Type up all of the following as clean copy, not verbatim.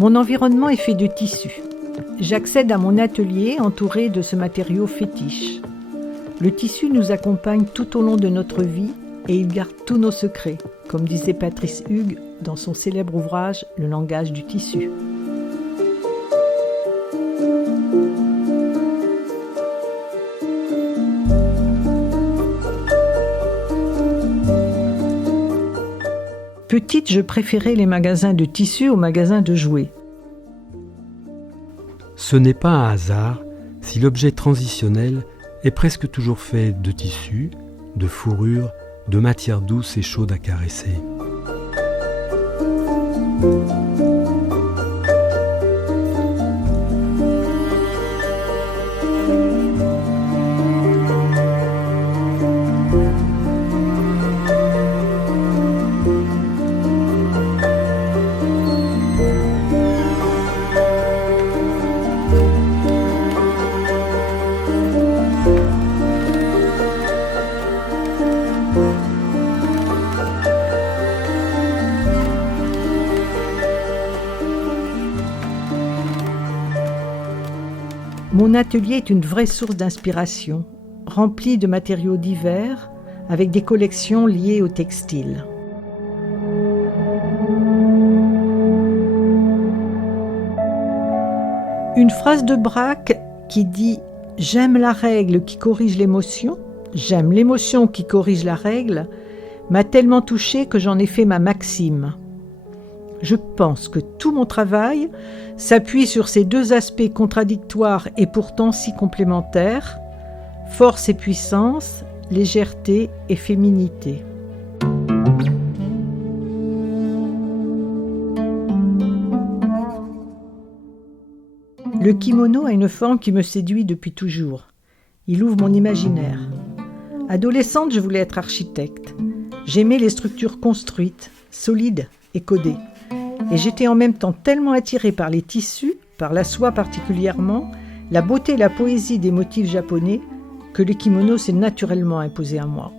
Mon environnement est fait de tissu. J'accède à mon atelier entouré de ce matériau fétiche. Le tissu nous accompagne tout au long de notre vie et il garde tous nos secrets, comme disait Patrice Hugues dans son célèbre ouvrage « Le langage du tissu ». Petite, je préférais les magasins de tissus aux magasins de jouets. Ce n'est pas un hasard si l'objet transitionnel est presque toujours fait de tissu, de fourrure, de matière douce et chaude à caresser. Mon atelier est une vraie source d'inspiration, remplie de matériaux divers, avec des collections liées au textile. Une phrase de Braque qui dit « J'aime la règle qui corrige l'émotion, j'aime l'émotion qui corrige la règle » m'a tellement touchée que j'en ai fait ma maxime. Je pense que tout mon travail s'appuie sur ces deux aspects contradictoires et pourtant si complémentaires, force et puissance, légèreté et féminité. Le kimono a une forme qui me séduit depuis toujours. Il ouvre mon imaginaire. Adolescente, je voulais être architecte. J'aimais les structures construites, solides et codées. Et j'étais en même temps tellement attirée par les tissus, par la soie particulièrement, la beauté et la poésie des motifs japonais, que le kimono s'est naturellement imposé à moi.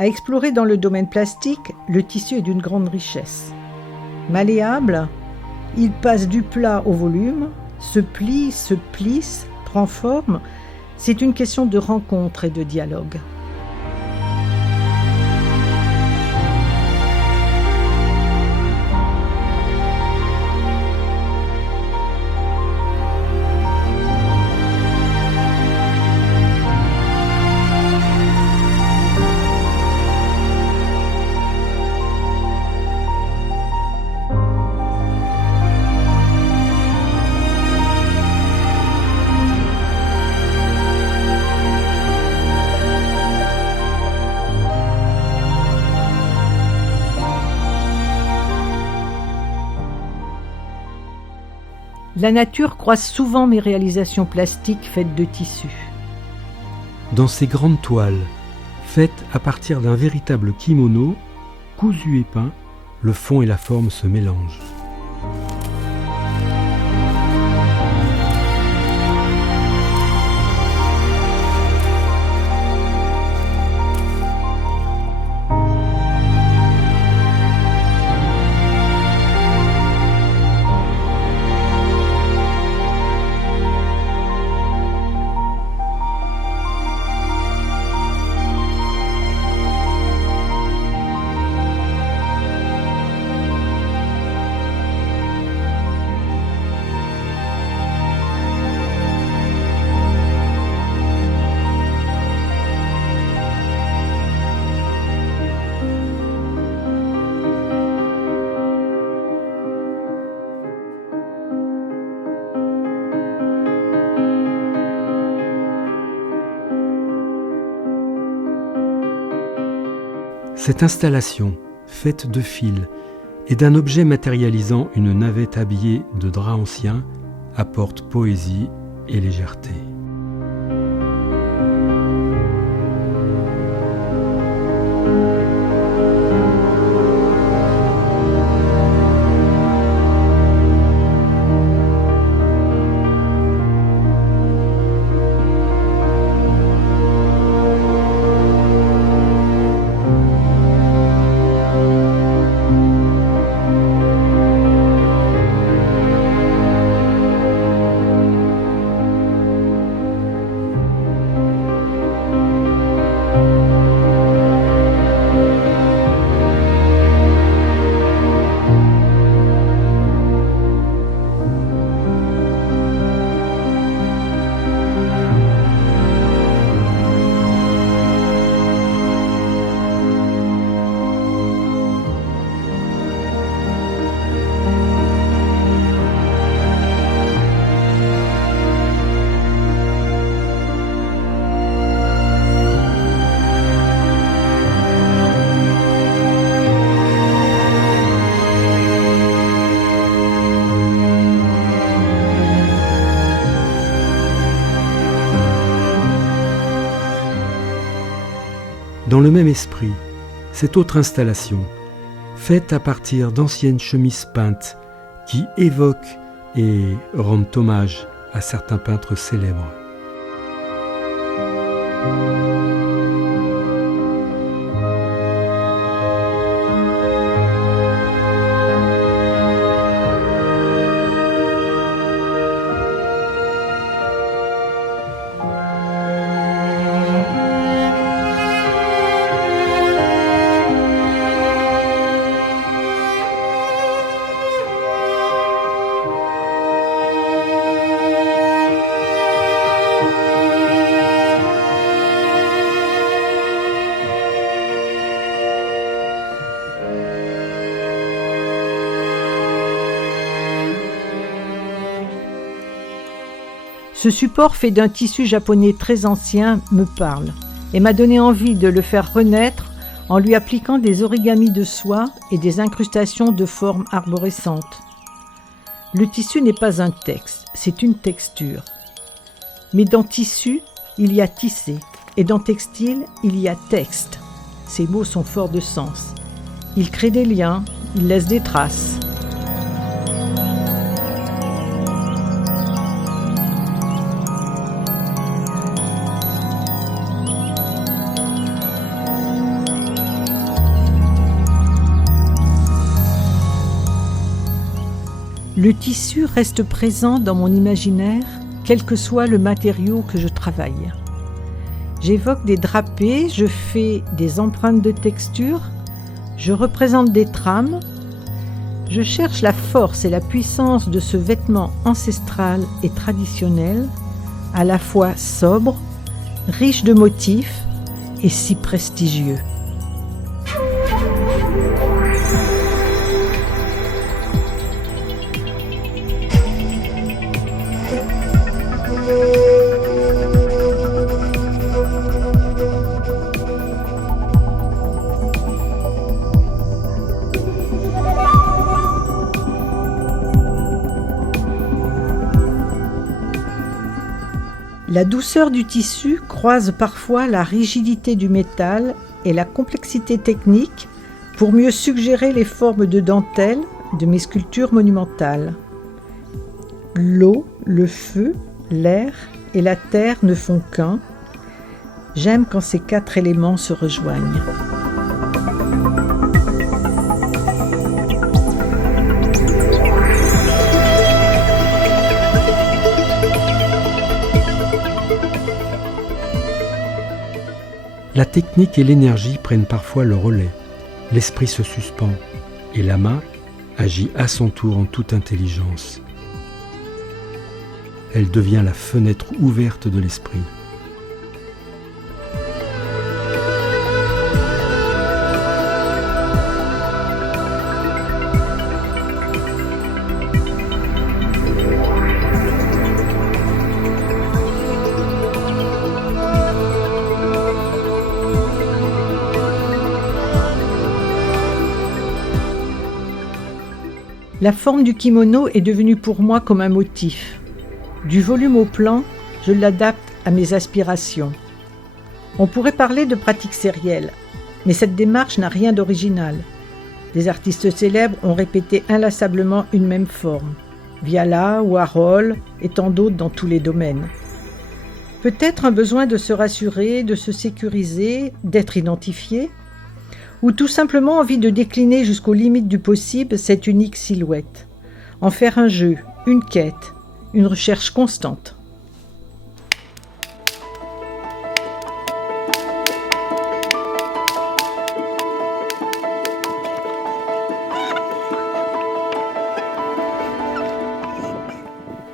À explorer dans le domaine plastique, le tissu est d'une grande richesse. Malléable, il passe du plat au volume, se plie, se plisse, prend forme. C'est une question de rencontre et de dialogue. La nature croise souvent mes réalisations plastiques faites de tissus. Dans ces grandes toiles, faites à partir d'un véritable kimono, cousu et peint, le fond et la forme se mélangent. Cette installation, faite de fils et d'un objet matérialisant une navette habillée de drap ancien, apporte poésie et légèreté. Dans le même esprit, cette autre installation, faite à partir d'anciennes chemises peintes qui évoquent et rendent hommage à certains peintres célèbres. Ce support fait d'un tissu japonais très ancien me parle et m'a donné envie de le faire renaître en lui appliquant des origamis de soie et des incrustations de formes arborescentes. Le tissu n'est pas un texte, c'est une texture. Mais dans tissu, il y a tissé, et dans textile, il y a texte. Ces mots sont forts de sens. Ils créent des liens, ils laissent des traces. Le tissu reste présent dans mon imaginaire, quel que soit le matériau que je travaille. J'évoque des drapés, je fais des empreintes de texture, je représente des trames, je cherche la force et la puissance de ce vêtement ancestral et traditionnel, à la fois sobre, riche de motifs et si prestigieux. La douceur du tissu croise parfois la rigidité du métal et la complexité technique pour mieux suggérer les formes de dentelle de mes sculptures monumentales. L'eau, le feu, l'air et la terre ne font qu'un. J'aime quand ces quatre éléments se rejoignent. La technique et l'énergie prennent parfois le relais, l'esprit se suspend et la main agit à son tour en toute intelligence. Elle devient la fenêtre ouverte de l'esprit. La forme du kimono est devenue pour moi comme un motif. Du volume au plan, je l'adapte à mes aspirations. On pourrait parler de pratique sérielle, mais cette démarche n'a rien d'original. Des artistes célèbres ont répété inlassablement une même forme. Viala, Warhol et tant d'autres dans tous les domaines. Peut-être un besoin de se rassurer, de se sécuriser, d'être identifié, ou tout simplement envie de décliner jusqu'aux limites du possible cette unique silhouette, en faire un jeu, une quête, une recherche constante.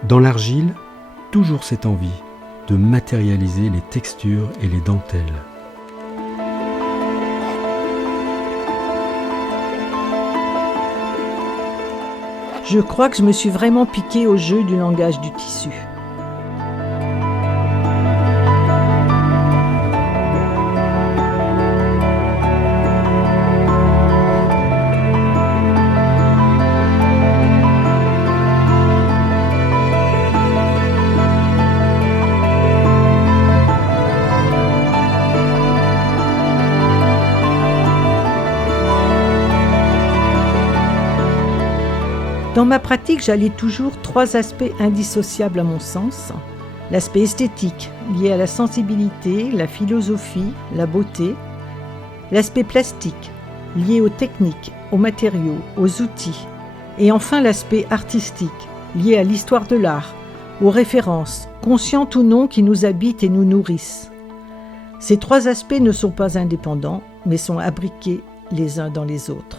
Dans l'argile, toujours cette envie de matérialiser les textures et les dentelles. Je crois que je me suis vraiment piquée au jeu du langage du tissu. Dans ma pratique, j'allie toujours 3 aspects indissociables à mon sens. L'aspect esthétique, lié à la sensibilité, la philosophie, la beauté. L'aspect plastique, lié aux techniques, aux matériaux, aux outils. Et enfin l'aspect artistique, lié à l'histoire de l'art, aux références, conscientes ou non, qui nous habitent et nous nourrissent. Ces 3 aspects ne sont pas indépendants, mais sont imbriqués les uns dans les autres.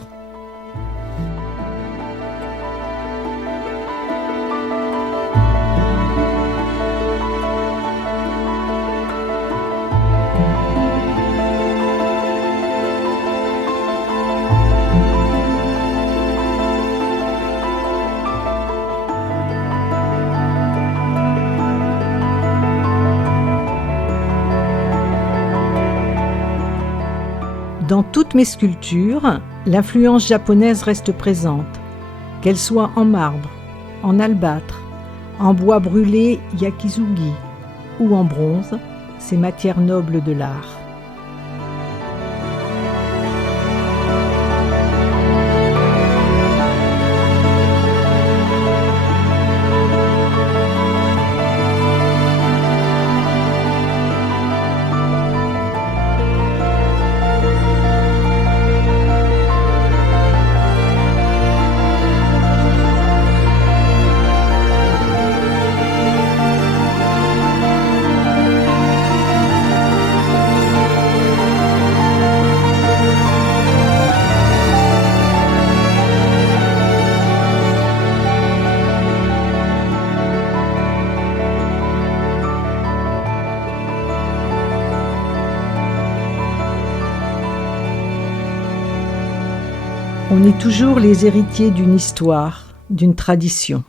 Dans toutes mes sculptures, l'influence japonaise reste présente, qu'elle soit en marbre, en albâtre, en bois brûlé yakizugi ou en bronze, ces matières nobles de l'art. On est toujours les héritiers d'une histoire, d'une tradition.